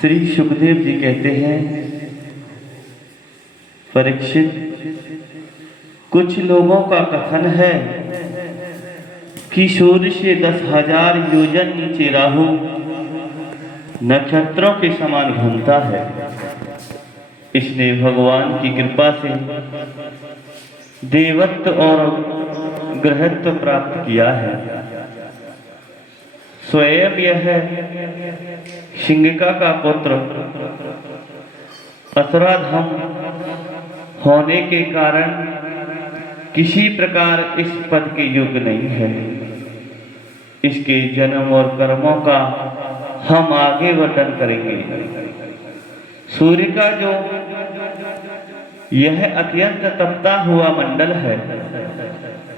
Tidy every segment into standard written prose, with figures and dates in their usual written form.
श्री सुखदेव जी कहते हैं, परीक्षित, कुछ लोगों का कथन है कि सूर्य से 10,000 योजन नीचे राहु नक्षत्रों के समान घूमता है। इसने भगवान की कृपा से देवत्व और ग्रहत्व प्राप्त किया है। स्वयं यह सिंगिका का पुत्र असुराधम होने के कारण किसी प्रकार इस पद के योग्य नहीं है। इसके जन्म और कर्मों का हम आगे वर्णन करेंगे। सूर्य का जो यह अत्यंत तपता हुआ मंडल है,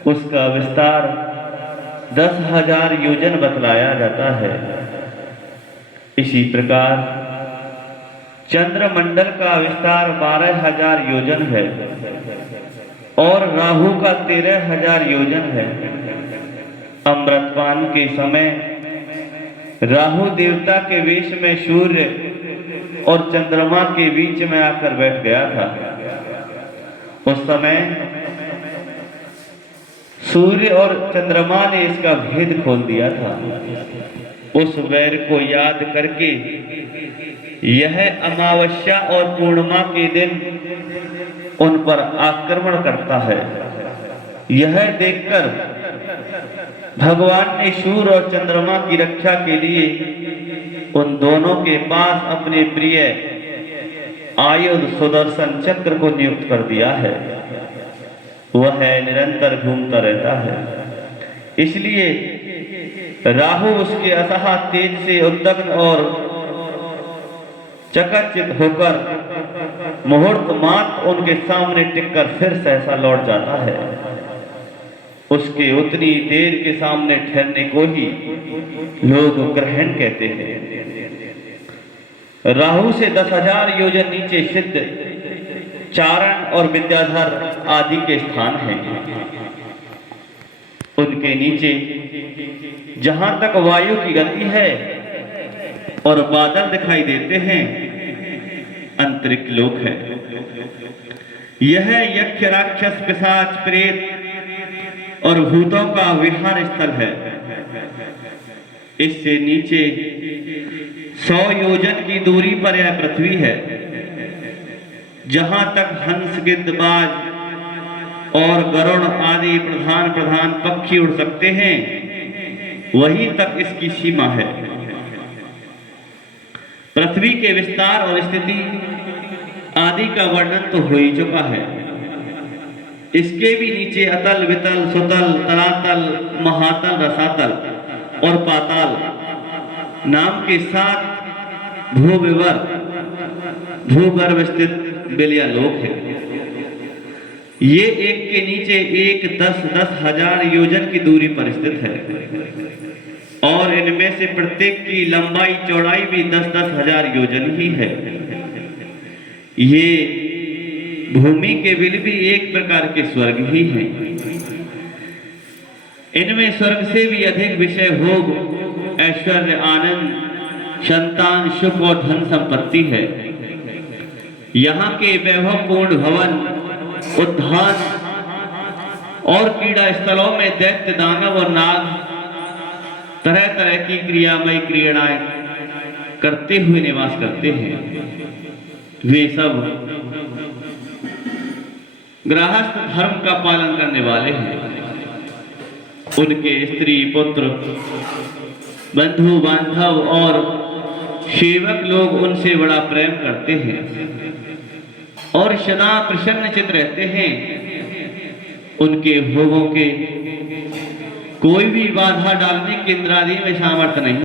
उसका विस्तार 10,000 योजन बतलाया जाता है। इसी प्रकार चंद्रमंडल का विस्तार 12,000 योजन है और राहु का 13,000 योजन है। अमृतपान के समय राहु देवता के वेश में सूर्य और चंद्रमा के बीच में आकर बैठ गया था। उस समय सूर्य और चंद्रमा ने इसका भेद खोल दिया था। उस वैर को याद करके यह अमावस्या और पूर्णिमा के दिन उन पर आक्रमण करता है। यह देखकर भगवान ने सूर्य और चंद्रमा की रक्षा के लिए उन दोनों के पास अपने प्रिय आयुध सुदर्शन चक्र को नियुक्त कर दिया है। वह निरंतर घूमता रहता है। इसलिए राहु उसके अथाह तेज से उद्दग्न और चकित होकर मुहूर्त मात्र उनके सामने टिककर फिर सहसा लौट जाता है। उसके उतनी देर के सामने ठहरने को ही लोग ग्रहण कहते हैं। राहु से 10,000 योजन नीचे सिद्ध, चारण और विद्याधर आदि के स्थान हैं। उनके नीचे जहां तक वायु की गति है और बादल दिखाई देते हैं, अंतरिक्ष लोक है। यह यक्ष, राक्षस, पिशाच, प्रेत और भूतों का विहार स्थल है। इससे नीचे 100 योजन की दूरी पर यह पृथ्वी है। जहां तक हंस, गिद्ध, बाज और गरुड़ आदि प्रधान पक्षी उड़ सकते हैं, वहीं तक इसकी सीमा है। पृथ्वी के विस्तार और स्थिति आदि का वर्णन तो हो ही चुका है। इसके भी नीचे अतल, वितल, सुतल, तलातल, महातल, रसातल और पाताल नाम के 7 भूविवर भूगर्भ स्थित बिलिया लोक है। ये एक के नीचे एक 10,000 योजन की दूरी पर स्थित है और इनमें से प्रत्येक की लंबाई चौड़ाई भी 10,000 योजन ही है। ये भूमि के बिल भी एक प्रकार के स्वर्ग ही हैं। इनमें स्वर्ग से भी अधिक विषय भोग, ऐश्वर्य, आनंद, संतान, सुख और धन संपत्ति है। यहाँ के वैभवपूर्ण भवन, उद्यान और क्रीड़ा स्थलों में दैत्य, दानव और नाग तरह तरह की क्रियामयी क्रीड़ाएं करते हुए निवास करते हैं। वे सब गृहस्थ धर्म का पालन करने वाले हैं। उनके स्त्री, पुत्र, बंधु बांधव और सेवक लोग उनसे बड़ा प्रेम करते हैं और सदा प्रसन्नचित रहते हैं। उनके भोगों के कोई भी बाधा डालने के इंद्रादि में सामर्थ्य नहीं।